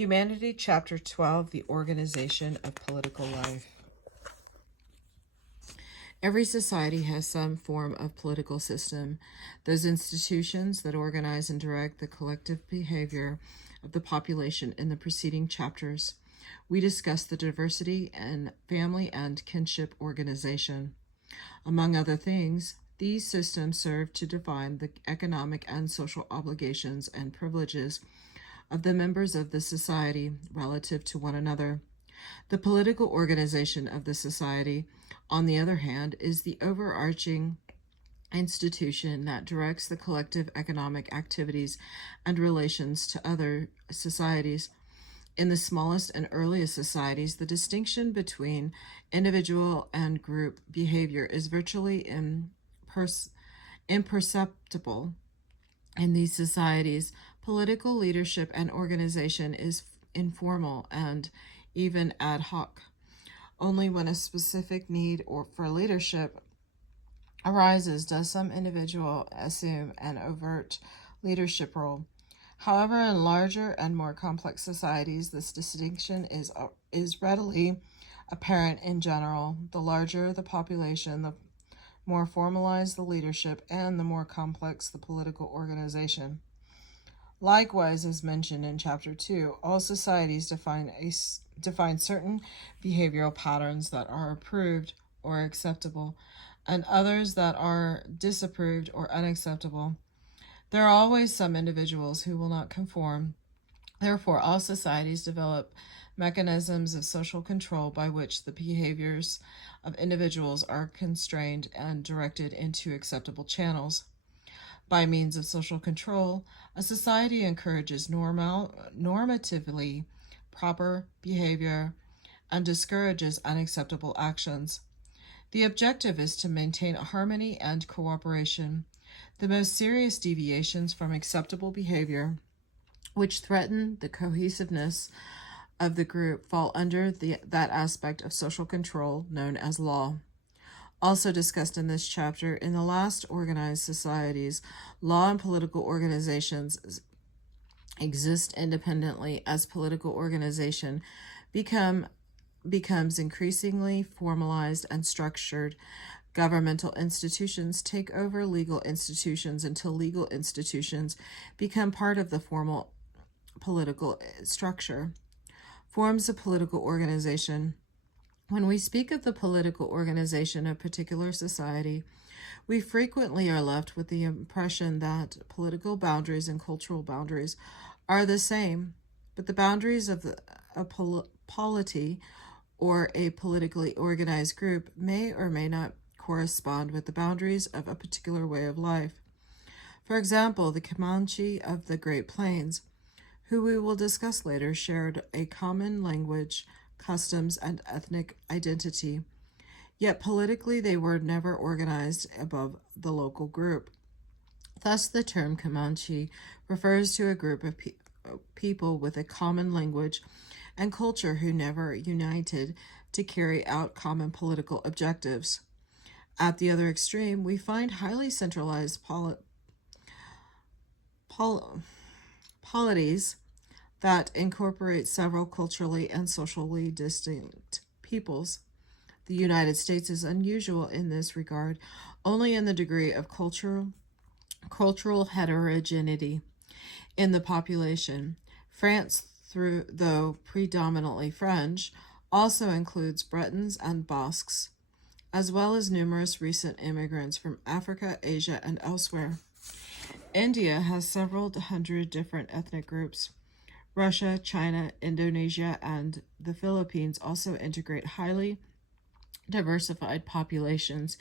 Humanity, Chapter 12, The Organization of Political Life. Every society has some form of political system, those institutions that organize and direct the collective behavior of the population. In the preceding chapters, we discussed the diversity in family and kinship organization. Among other things, these systems serve to define the economic and social obligations and privileges of the members of the society relative to one another. The political organization of the society, on the other hand, is the overarching institution that directs the collective economic activities and relations to other societies. In the smallest and earliest societies, the distinction between individual and group behavior is virtually imperceptible. In these societies, political leadership and organization is informal and even ad hoc. Only when a specific need for leadership arises does some individual assume an overt leadership role. However, in larger and more complex societies, this distinction is readily apparent in general. The larger the population, the more formalized the leadership, and the more complex the political organization. Likewise, as mentioned in Chapter 2, all societies define certain behavioral patterns that are approved or acceptable, and others that are disapproved or unacceptable. There are always some individuals who will not conform. Therefore, all societies develop mechanisms of social control by which the behaviors of individuals are constrained and directed into acceptable channels. By means of social control, a society encourages normatively proper behavior and discourages unacceptable actions. The objective is to maintain harmony and cooperation. The most serious deviations from acceptable behavior, which threaten the cohesiveness of the group, fall under that aspect of social control known as law. Also discussed in this chapter, in the last organized societies, law and political organizations exist independently. As political organization becomes increasingly formalized and structured, governmental institutions take over legal institutions until legal institutions become part of the formal political structure. Forms of political organization. When we speak of the political organization of a particular society, we frequently are left with the impression that political boundaries and cultural boundaries are the same, but the boundaries of a polity or a politically organized group may or may not correspond with the boundaries of a particular way of life. For example, the Comanche of the Great Plains, who we will discuss later, shared a common language, customs, and ethnic identity, yet politically they were never organized above the local group. Thus, the term Comanche refers to a group of people with a common language and culture who never united to carry out common political objectives. At the other extreme, we find highly centralized polities that incorporate several culturally and socially distinct peoples. The United States is unusual in this regard only in the degree of cultural heterogeneity in the population. France, though predominantly French, also includes Bretons and Basques, as well as numerous recent immigrants from Africa, Asia, and elsewhere. India has several hundred different ethnic groups. Russia, China, Indonesia, and the Philippines also integrate highly diversified populations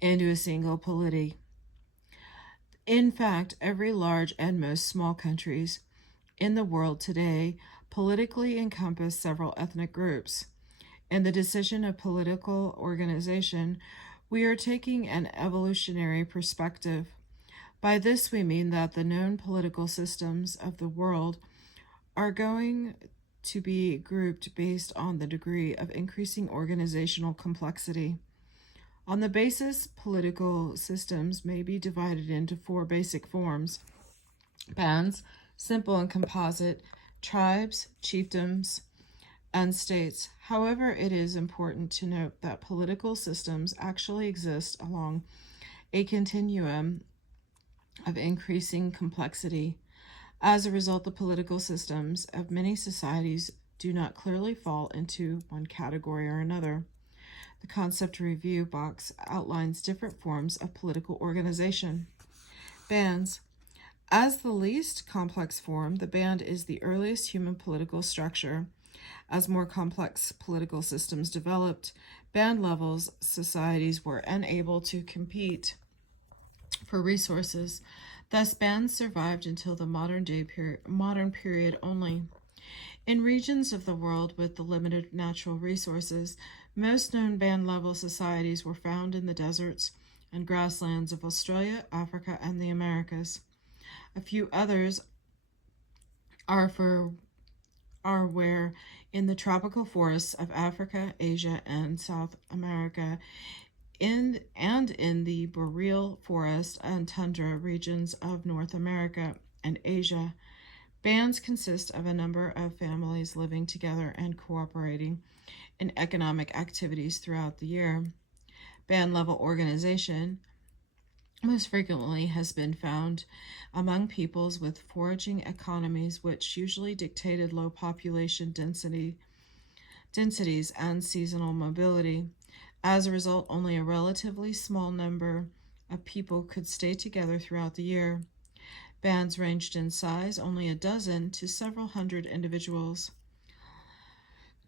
into a single polity. In fact, every large and most small countries in the world today politically encompass several ethnic groups. In the decision of political organization, we are taking an evolutionary perspective. By this we mean that the known political systems of the world are going to be grouped based on the degree of increasing organizational complexity. On the basis, political systems may be divided into four basic forms: bands, simple and composite, tribes, chieftains, and states. However, it is important to note that political systems actually exist along a continuum of increasing complexity. As a result, the political systems of many societies do not clearly fall into one category or another. The concept review box outlines different forms of political organization. Bands. As the least complex form, the band is the earliest human political structure. As more complex political systems developed, band levels societies were unable to compete for resources. Thus, bands survived until the modern period only. In regions of the world with the limited natural resources, most known band-level societies were found in the deserts and grasslands of Australia, Africa, and the Americas. A few others are where in the tropical forests of Africa, Asia, and South America, in the boreal forest and tundra regions of North America and Asia. Bands consist of a number of families living together and cooperating in economic activities throughout the year. Band level organization most frequently has been found among peoples with foraging economies, which usually dictated low population densities and seasonal mobility. As a result, only a relatively small number of people could stay together throughout the year. Bands ranged in size, only a dozen to several hundred individuals.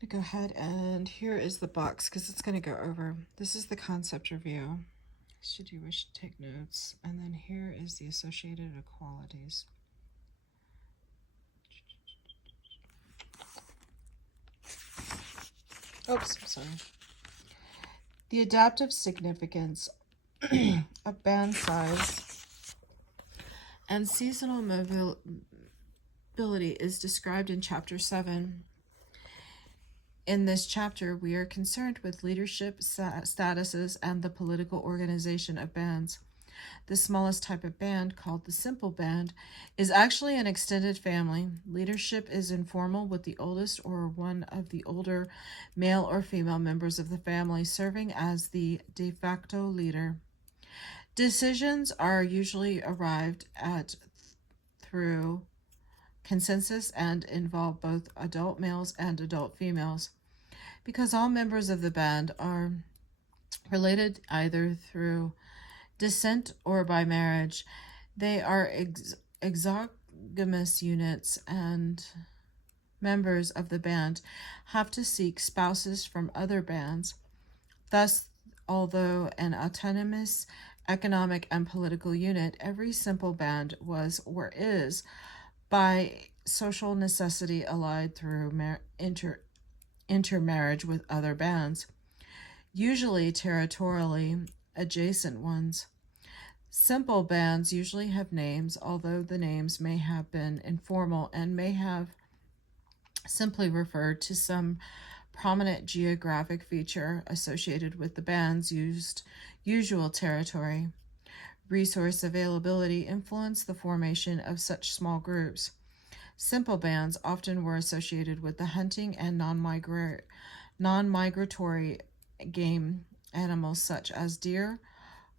I'm going to go ahead and here is the box because it's going to go over. This is the concept review, should you wish to take notes. And then here is the associated equalities. Oops, sorry. The adaptive significance of band size and seasonal mobility is described in Chapter 7. In this chapter, we are concerned with leadership statuses and the political organization of bands. The smallest type of band, called the simple band, is actually an extended family. Leadership is informal, with the oldest or one of the older male or female members of the family serving as the de facto leader. Decisions are usually arrived at through consensus and involve both adult males and adult females. Because all members of the band are related either through descent or by marriage, they are exogamous units, and members of the band have to seek spouses from other bands. Thus, although an autonomous economic and political unit, every simple band was or is by social necessity allied through intermarriage with other bands, usually territorially adjacent ones. Simple bands usually have names, although the names may have been informal and may have simply referred to some prominent geographic feature associated with the band's usual territory. Resource availability influenced the formation of such small groups. Simple bands often were associated with the hunting and non-migratory game animals such as deer,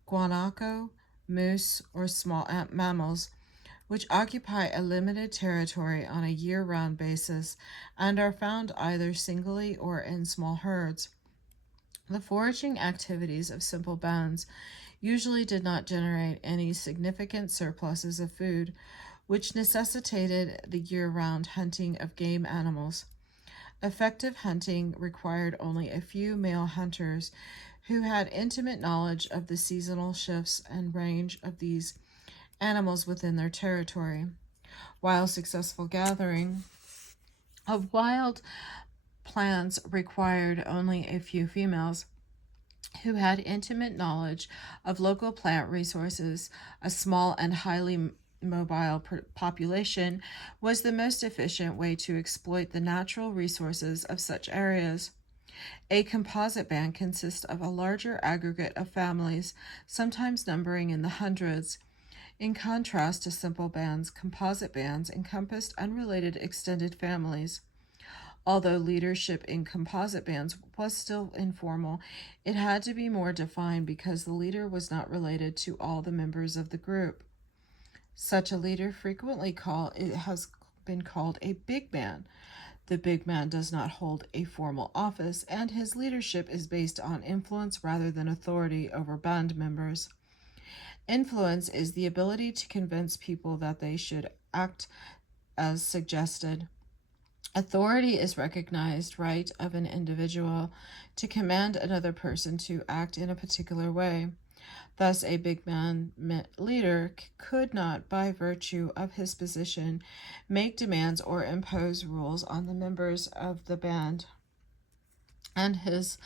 guanaco, moose, or small mammals, which occupy a limited territory on a year-round basis and are found either singly or in small herds. The foraging activities of simple bands usually did not generate any significant surpluses of food, which necessitated the year-round hunting of game animals. Effective hunting required only a few male hunters who had intimate knowledge of the seasonal shifts and range of these animals within their territory, while successful gathering of wild plants required only a few females who had intimate knowledge of local plant resources. A small and highly mobile population was the most efficient way to exploit the natural resources of such areas. A composite band consists of a larger aggregate of families, sometimes numbering in the hundreds. In contrast to simple bands, composite bands encompassed unrelated extended families. Although leadership in composite bands was still informal, it had to be more defined because the leader was not related to all the members of the group. Such a leader has been called a big man. The big man does not hold a formal office, and his leadership is based on influence rather than authority over band members. Influence is the ability to convince people that they should act as suggested. Authority is recognized right of an individual to command another person to act in a particular way. Thus, a big man leader could not, by virtue of his position, make demands or impose rules on the members of the band, and his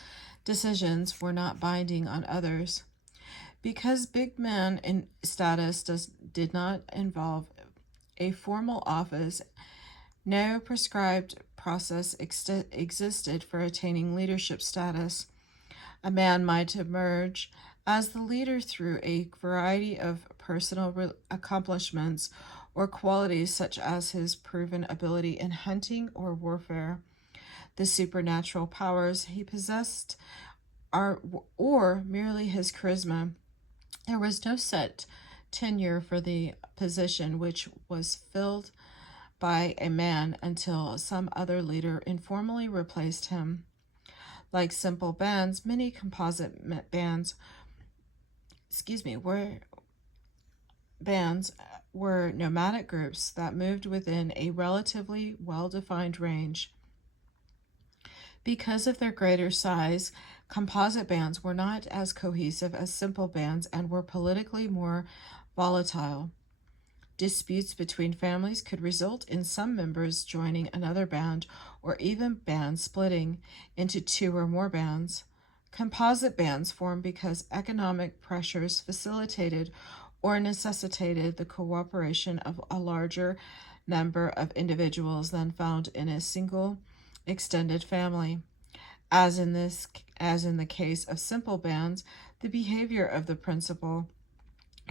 decisions were not binding on others. Because big man in status did not involve a formal office, no prescribed process existed for attaining leadership status. A man might emerge as the leader through a variety of personal accomplishments or qualities such as his proven ability in hunting or warfare, the supernatural powers he possessed, or merely his charisma. There was no set tenure for the position, which was filled by a man until some other leader informally replaced him. Like simple bands, many composite bands were nomadic groups that moved within a relatively well-defined range. Because of their greater size, composite bands were not as cohesive as simple bands and were politically more volatile. Disputes between families could result in some members joining another band or even bands splitting into two or more bands. Composite bands formed because economic pressures facilitated or necessitated the cooperation of a larger number of individuals than found in a single extended family. As in the case of simple bands, the behavior of the principal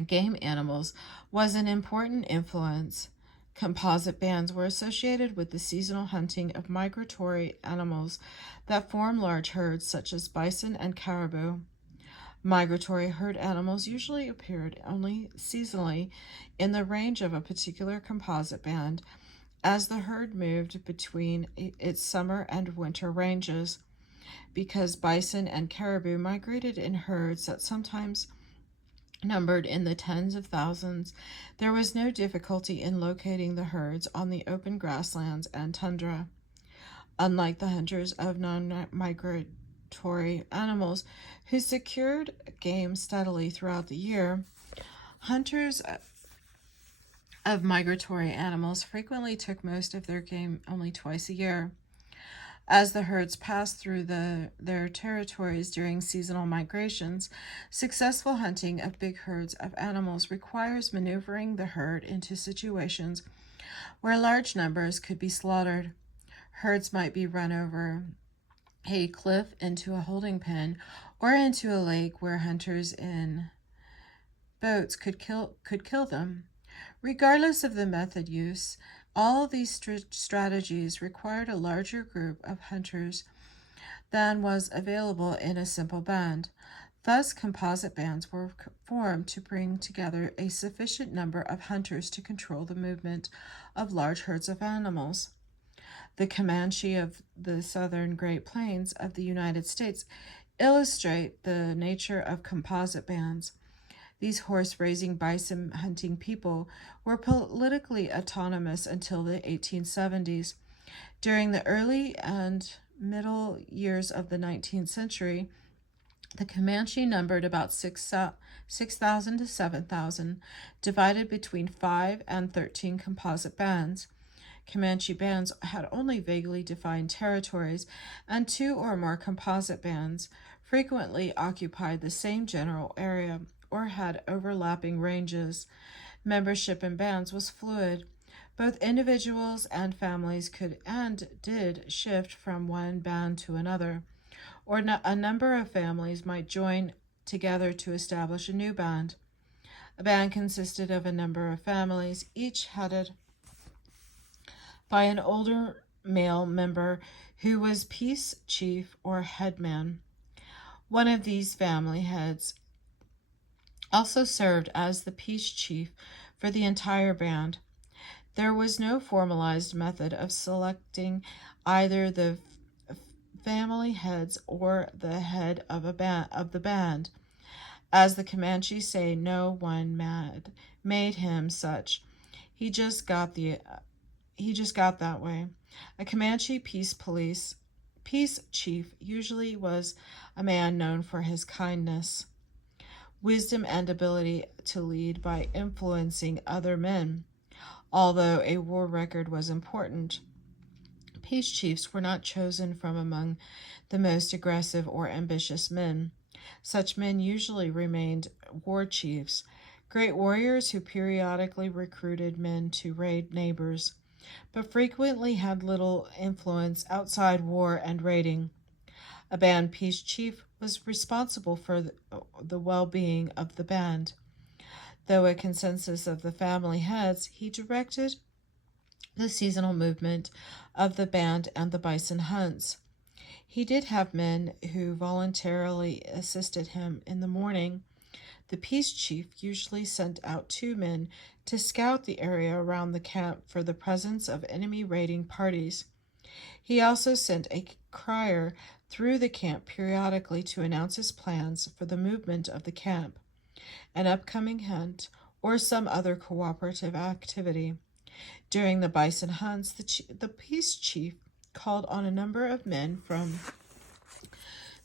game animals was an important influence. Composite bands were associated with the seasonal hunting of migratory animals that form large herds such as bison and caribou. Migratory herd animals usually appeared only seasonally in the range of a particular composite band as the herd moved between its summer and winter ranges. Because bison and caribou migrated in herds that sometimes numbered in the tens of thousands, there was no difficulty in locating the herds on the open grasslands and tundra. Unlike the hunters of non-migratory animals who secured game steadily throughout the year, hunters of migratory animals frequently took most of their game only twice a year. As the herds passed through their territories during seasonal migrations, successful hunting of big herds of animals requires maneuvering the herd into situations where large numbers could be slaughtered. Herds might be run over a cliff into a holding pen or into a lake where hunters in boats could kill them. Regardless of the method used, all these strategies required a larger group of hunters than was available in a simple band. Thus, composite bands were formed to bring together a sufficient number of hunters to control the movement of large herds of animals. The Comanche of the southern Great Plains of the United States illustrate the nature of composite bands. These horse-raising, bison-hunting people were politically autonomous until the 1870s. During the early and middle years of the 19th century, the Comanche numbered about 6,000 to 7,000, divided between 5 and 13 composite bands. Comanche bands had only vaguely defined territories, and 2 or more composite bands frequently occupied the same general area or had overlapping ranges. Membership in bands was fluid. Both individuals and families could and did shift from one band to another, or a number of families might join together to establish a new band. A band consisted of a number of families, each headed by an older male member who was peace chief or headman. One of these family heads also served as the peace chief for the entire band. There was no formalized method of selecting either the family heads or the head of the band. As the Comanche say, no one made him such. He just got that way. A Comanche peace chief usually was a man known for his kindness, wisdom, and ability to lead by influencing other men. Although a war record was important, peace chiefs were not chosen from among the most aggressive or ambitious men. Such men usually remained war chiefs, great warriors who periodically recruited men to raid neighbors, but frequently had little influence outside war and raiding. A band peace chief was responsible for the well-being of the band. Though a consensus of the family heads, he directed the seasonal movement of the band and the bison hunts. He did have men who voluntarily assisted him in the morning. The peace chief usually sent out 2 men to scout the area around the camp for the presence of enemy raiding parties. He also sent a crier through the camp periodically to announce his plans for the movement of the camp, an upcoming hunt, or some other cooperative activity. During the bison hunts, the peace chief called on a number of men from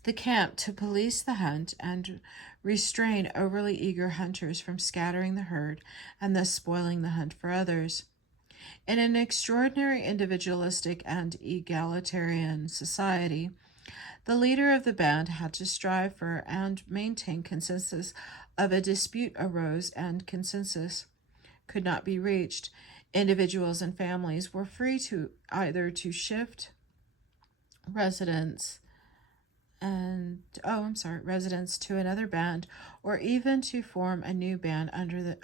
the camp to police the hunt and restrain overly eager hunters from scattering the herd and thus spoiling the hunt for others. In an extraordinary individualistic and egalitarian society, the leader of the band had to strive for and maintain consensus. If a dispute arose and consensus could not be reached, individuals and families were free to either to shift residence to another band, or even to form a new band under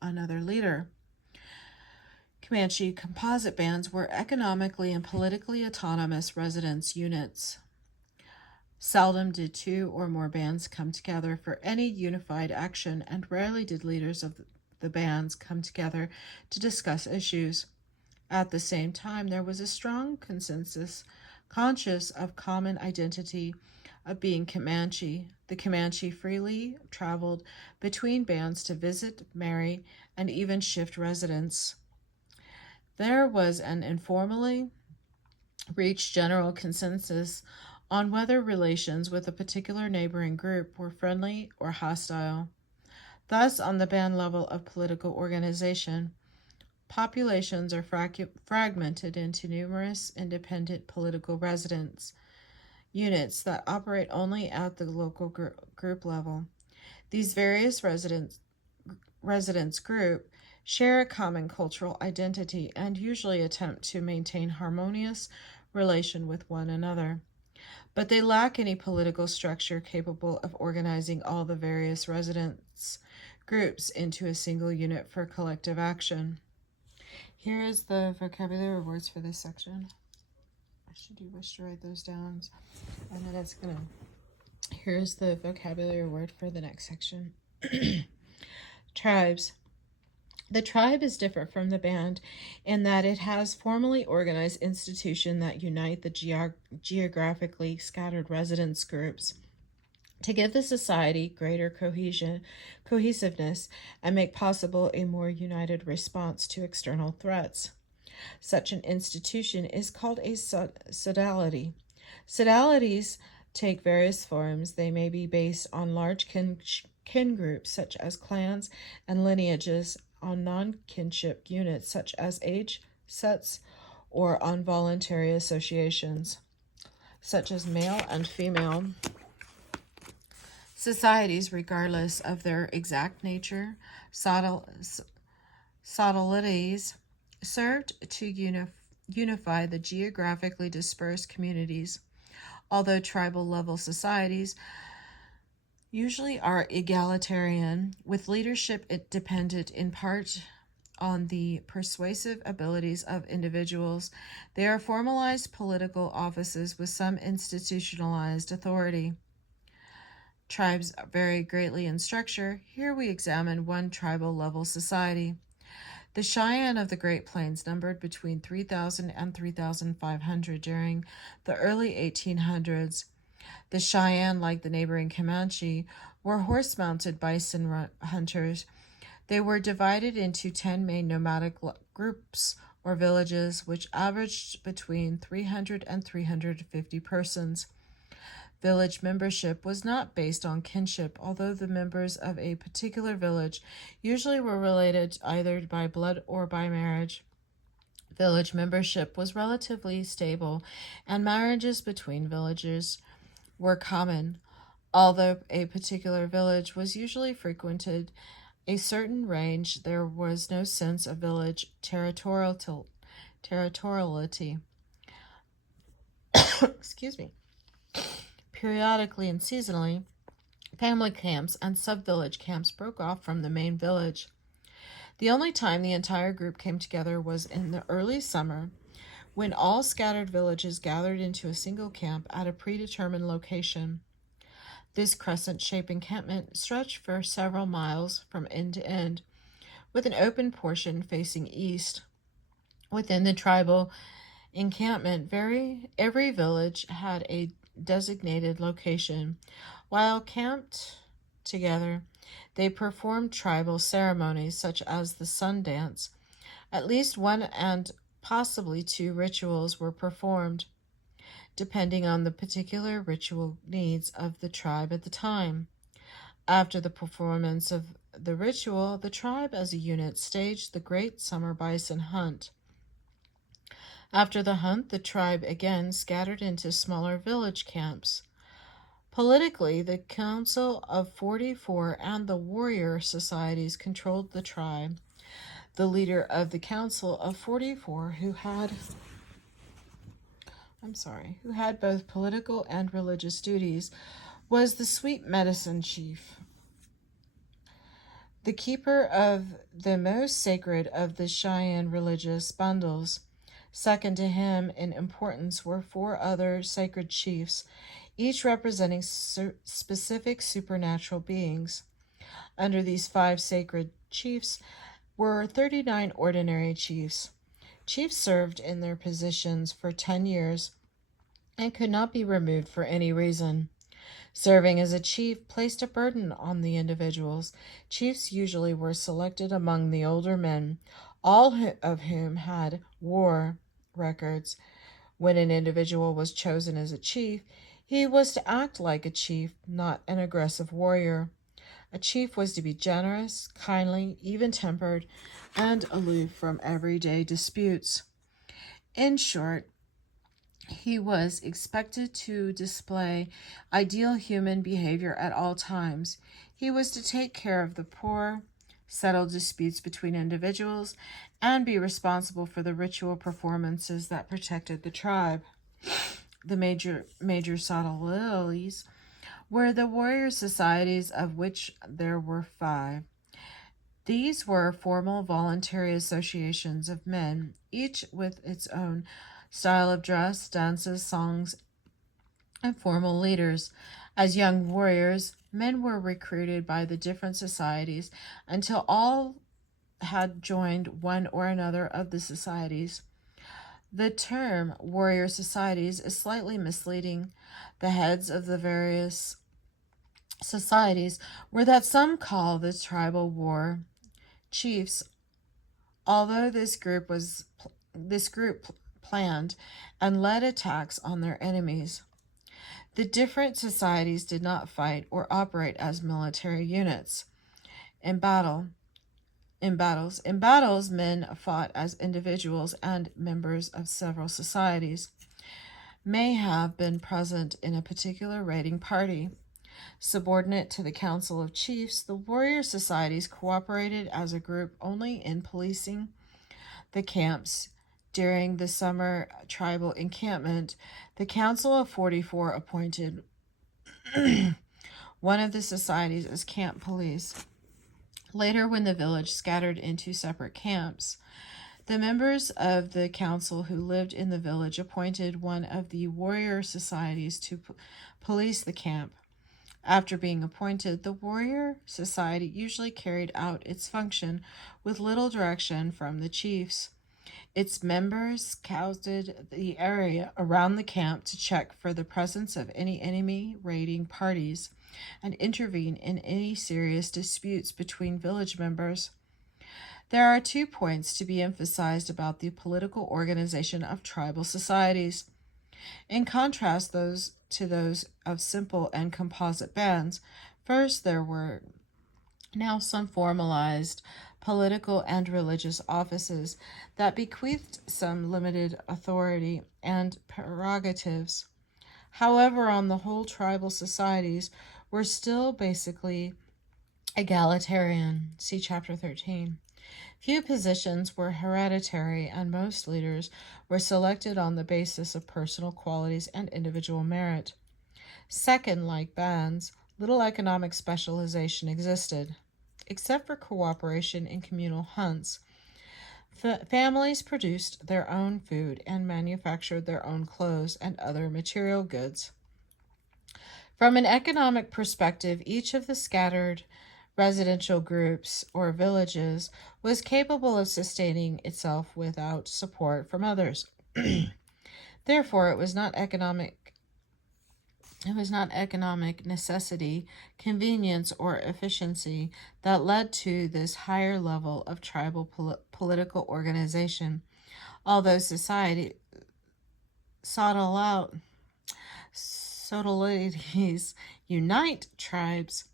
another leader. Comanche composite bands were economically and politically autonomous residence units. Seldom did 2 or more bands come together for any unified action, and rarely did leaders of the bands come together to discuss issues. At the same time, there was a strong consensus, conscious of common identity of being Comanche. The Comanche freely traveled between bands to visit, marry, and even shift residence. There was an informally reached general consensus on whether relations with a particular neighboring group were friendly or hostile. Thus, on the band level of political organization, populations are fragmented into numerous independent political residence units that operate only at the local group level. These various residence group share a common cultural identity and usually attempt to maintain harmonious relation with one another. But they lack any political structure capable of organizing all the various residence groups into a single unit for collective action. Here is the vocabulary words for this section. Should you wish to write those down? And then here's the vocabulary word for the next section. Tribes. The tribe is different from the band in that it has formally organized institutions that unite the geographically scattered residence groups to give the society greater cohesiveness, and make possible a more united response to external threats. Such an institution is called a sodality. Sodalities take various forms. They may be based on large kin groups, such as clans and lineages, on non-kinship units, such as age sets, or on voluntary associations, such as male and female societies, regardless of their exact nature. Sodalities served to unify the geographically dispersed communities. Although tribal level societies usually are egalitarian, with leadership dependent in part on the persuasive abilities of individuals. They are formalized political offices with some institutionalized authority. Tribes vary greatly in structure. Here we examine one tribal level society. The Cheyenne of the Great Plains numbered between 3,000 and 3,500 during the early 1800s. The Cheyenne, like the neighboring Comanche, were horse-mounted bison hunters. They were divided into 10 main nomadic groups or villages, which averaged between 300 and 350 persons. Village membership was not based on kinship, although the members of a particular village usually were related either by blood or by marriage. Village membership was relatively stable, and marriages between villagers were common. Although a particular village was usually frequented a certain range, there was no sense of village territoriality. Excuse me. Periodically and seasonally, family camps and sub-village camps broke off from the main village. The only time the entire group came together was in the early summer, when all scattered villages gathered into a single camp at a predetermined location. This crescent-shaped encampment stretched for several miles from end to end, with an open portion facing east. Within the tribal encampment, every village had a designated location. While camped together, they performed tribal ceremonies such as the sun dance. At least one and possibly two rituals were performed, depending on the particular ritual needs of the tribe at the time. After the performance of the ritual, the tribe as a unit staged the great summer bison hunt. After the hunt, the tribe again scattered into smaller village camps. Politically, the Council of 44 and the warrior societies controlled the tribe. The leader of the Council of 44, who had both political and religious duties, was the Sweet Medicine Chief, the keeper of the most sacred of the Cheyenne religious bundles. Second to him in importance were four other sacred chiefs, each representing specific supernatural beings. Under these five sacred chiefs were 39 ordinary chiefs. Chiefs served in their positions for 10 years and could not be removed for any reason. Serving as a chief placed a burden on the individuals. Chiefs usually were selected among the older men, all of whom had war records. When an individual was chosen as a chief, he was to act like a chief, not an aggressive warrior. A chief was to be generous, kindly, even-tempered, and aloof from everyday disputes. In short, he was expected to display ideal human behavior at all times. He was to take care of the poor, settle disputes between individuals, and be responsible for the ritual performances that protected the tribe. The major societies were the warrior societies, of which there were 5. These were formal voluntary associations of men, each with its own style of dress, dances, songs, and formal leaders. As young warriors, men were recruited by the different societies until all had joined one or another of the societies. The term warrior societies is slightly misleading. The heads of the various societies were that some call the tribal war chiefs, although this group planned and led attacks on their enemies. The different societies did not fight or operate as military units. In battles, men fought as individuals, and members of several societies may have been present in a particular raiding party. Subordinate to the Council of Chiefs, the warrior societies cooperated as a group only in policing the camps. During the summer tribal encampment, the Council of 44 appointed one of the societies as camp police. Later, when the village scattered into separate camps, the members of the council who lived in the village appointed one of the warrior societies to police the camp. After being appointed, the warrior society usually carried out its function with little direction from the chiefs. Its members scouted the area around the camp to check for the presence of any enemy raiding parties and intervene in any serious disputes between village members. There are 2 points to be emphasized about the political organization of tribal societies. In contrast to those of simple and composite bands, first there were now some formalized political and religious offices that bequeathed some limited authority and prerogatives. However, on the whole, tribal societies were still basically egalitarian. See Chapter 13. Few positions were hereditary, and most leaders were selected on the basis of personal qualities and individual merit. Second, like bands, little economic specialization existed. Except for cooperation in communal hunts, families produced their own food and manufactured their own clothes and other material goods. From an economic perspective, each of the scattered residential groups or villages was capable of sustaining itself without support from others. Therefore, it was not economic necessity, convenience, or efficiency that led to this higher level of tribal political organization. Although societies unite tribes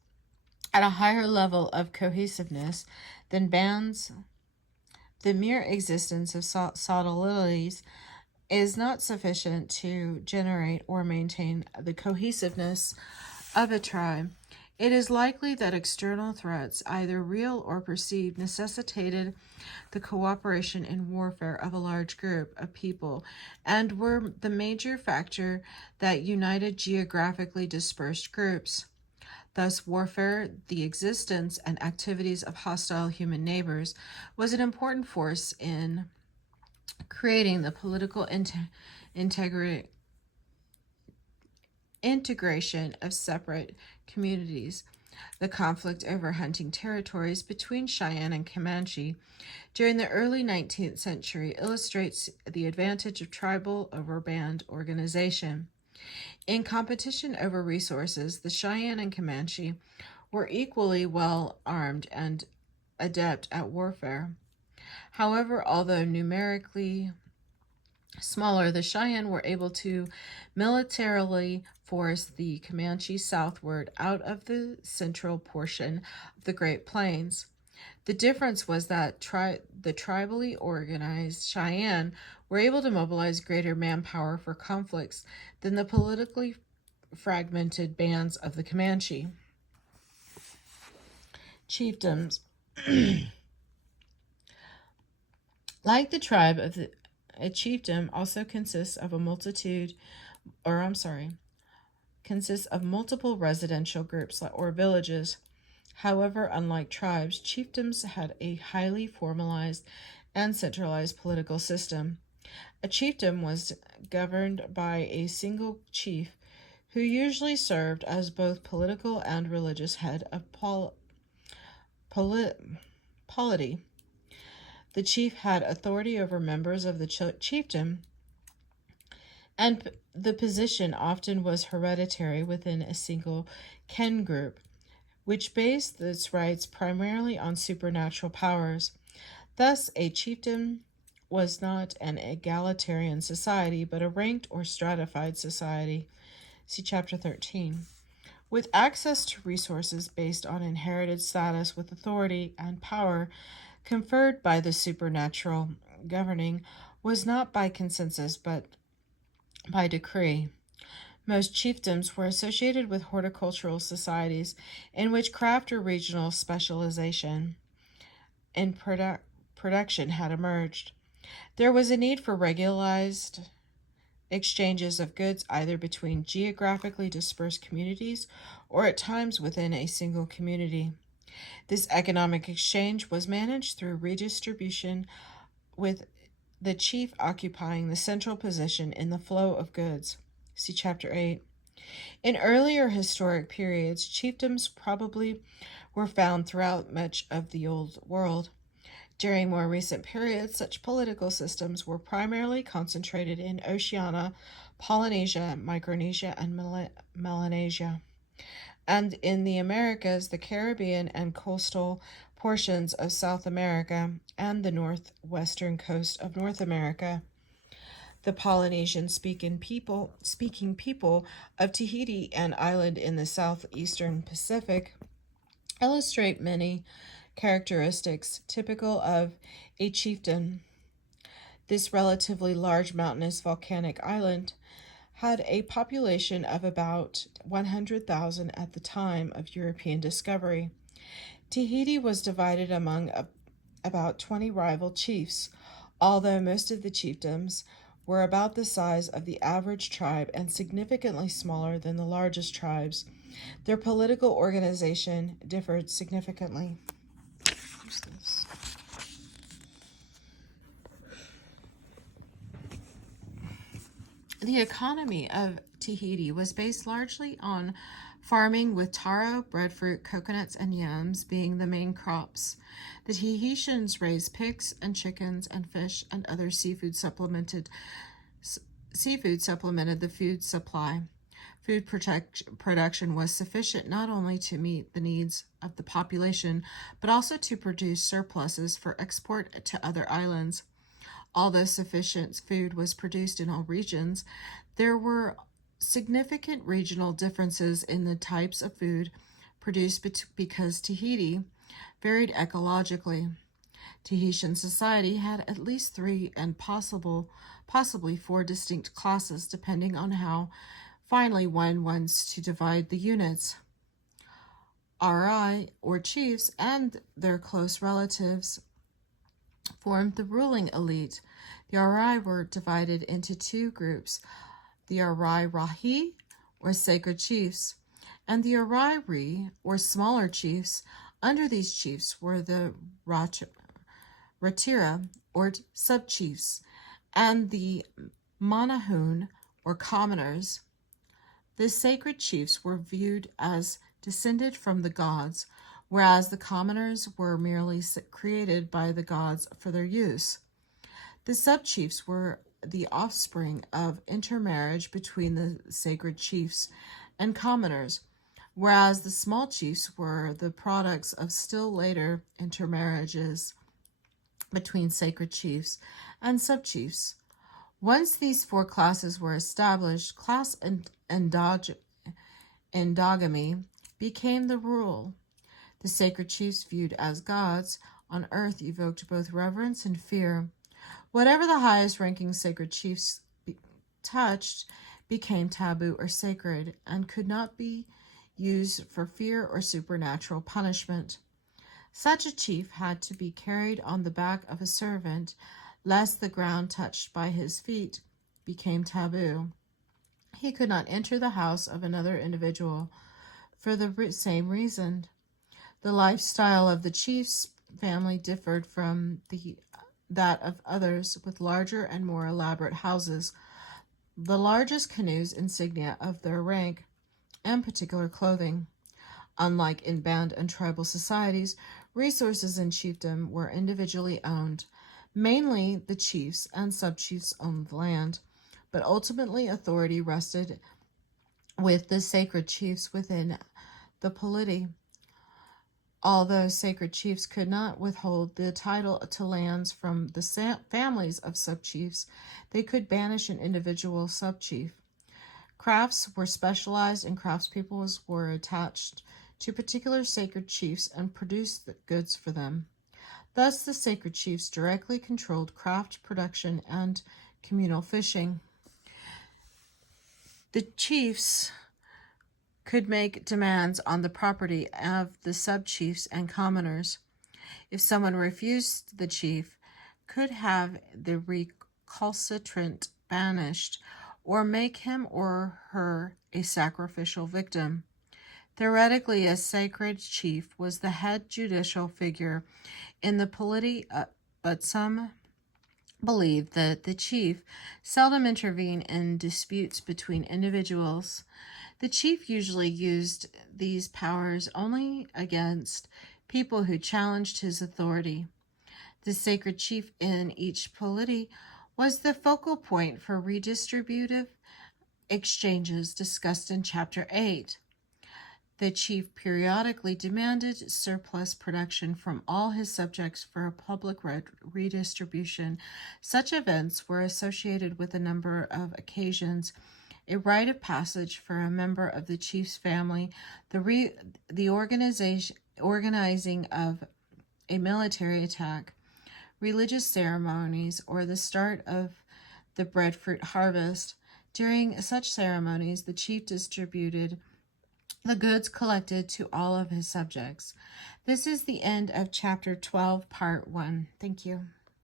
at a higher level of cohesiveness than bands, the mere existence of sodalities is not sufficient to generate or maintain the cohesiveness of a tribe. It is likely that external threats, either real or perceived, necessitated the cooperation in warfare of a large group of people and were the major factor that united geographically dispersed groups. Thus, warfare, the existence and activities of hostile human neighbors, was an important force in creating the political integration of separate communities. The conflict over hunting territories between Cheyenne and Comanche during the early 19th century illustrates the advantage of tribal over band organization. In competition over resources, the Cheyenne and Comanche were equally well armed and adept at warfare. However, although numerically smaller, the Cheyenne were able to militarily force the Comanche southward out of the central portion of the Great Plains. The difference was that the tribally organized Cheyenne were able to mobilize greater manpower for conflicts than the politically fragmented bands of the Comanche. Chieftains. Like the tribe of a chieftain also consists of multiple residential groups or villages. However, unlike tribes, chiefdoms had a highly formalized and centralized political system. A chiefdom was governed by a single chief who usually served as both political and religious head of polity. The chief had authority over members of the chiefdom, and the position often was hereditary within a single kin group, which based its rights primarily on supernatural powers. Thus, a chiefdom was not an egalitarian society, but a ranked or stratified society. See Chapter 13. With access to resources based on inherited status with authority and power conferred by the supernatural governing was not by consensus but by decree. Most chiefdoms were associated with horticultural societies in which craft or regional specialization in production had emerged. There was a need for regularized exchanges of goods either between geographically dispersed communities or at times within a single community. This economic exchange was managed through redistribution, with the chief occupying the central position in the flow of goods. See Chapter 8. In earlier historic periods, chiefdoms probably were found throughout much of the Old World. During more recent periods, such political systems were primarily concentrated in Oceania, Polynesia, Micronesia, and Melanesia, and in the Americas, the Caribbean and coastal portions of South America, and the northwestern coast of North America. The Polynesian speaking people of Tahiti, an island in the southeastern Pacific, illustrate many characteristics typical of a chieftain. This relatively large mountainous volcanic island had a population of about 100,000 at the time of European discovery. Tahiti was divided among about 20 rival chiefs, although most of the chiefdoms were about the size of the average tribe and significantly smaller than the largest tribes. Their political organization differed significantly. The economy of Tahiti was based largely on farming, with taro, breadfruit, coconuts, and yams being the main crops. The Tahitians raised pigs and chickens and fish, and other seafood supplemented the food supply. Food production was sufficient not only to meet the needs of the population, but also to produce surpluses for export to other islands. Although sufficient food was produced in all regions, there were significant regional differences in the types of food produced because Tahiti varied ecologically. Tahitian society had at least three and possibly four distinct classes, depending on how finally one wants to divide the units. Arai, or chiefs, and their close relatives formed the ruling elite. The Arai were divided into two groups: the Arai Rahi, or sacred chiefs, and the Arai Ri, or smaller chiefs. Under these chiefs were the Ratira, or sub-chiefs, and the Manahun, or commoners. The sacred chiefs were viewed as descended from the gods, whereas the commoners were merely created by the gods for their use. The sub-chiefs were the offspring of intermarriage between the sacred chiefs and commoners, whereas the small chiefs were the products of still later intermarriages between sacred chiefs and sub-chiefs. Once these four classes were established, class endogamy became the rule. The sacred chiefs, viewed as gods on earth, evoked both reverence and fear. Whatever the highest ranking sacred chiefs touched became taboo or sacred, and could not be used for fear or supernatural punishment. Such a chief had to be carried on the back of a servant, lest the ground touched by his feet became taboo. He could not enter the house of another individual for the same reason. The lifestyle of the chief's family differed from that of others with larger and more elaborate houses, the largest canoes, insignia of their rank, and particular clothing. Unlike in band and tribal societies, resources in chiefdom were individually owned. Mainly the chiefs and sub-chiefs owned the land, but ultimately authority rested with the sacred chiefs within the polity. Although sacred chiefs could not withhold the title to lands from the families of sub-chiefs, they could banish an individual sub-chief. Crafts were specialized, and craftspeople were attached to particular sacred chiefs and produced the goods for them. Thus, the sacred chiefs directly controlled craft production and communal fishing. The chiefs could make demands on the property of the sub-chiefs and commoners. If someone refused, the chief could have the recalcitrant banished or make him or her a sacrificial victim. Theoretically, a sacred chief was the head judicial figure in the polity, but some believe that the chief seldom intervened in disputes between individuals. The chief usually used these powers only against people who challenged his authority. The sacred chief in each polity was the focal point for redistributive exchanges discussed in Chapter 8. The chief periodically demanded surplus production from all his subjects for a public redistribution. Such events were associated with a number of occasions: a rite of passage for a member of the chief's family, the organizing of a military attack, religious ceremonies, or the start of the breadfruit harvest. During such ceremonies, the chief distributed the goods collected to all of his subjects. This is the end of Chapter 12, Part 1. Thank you.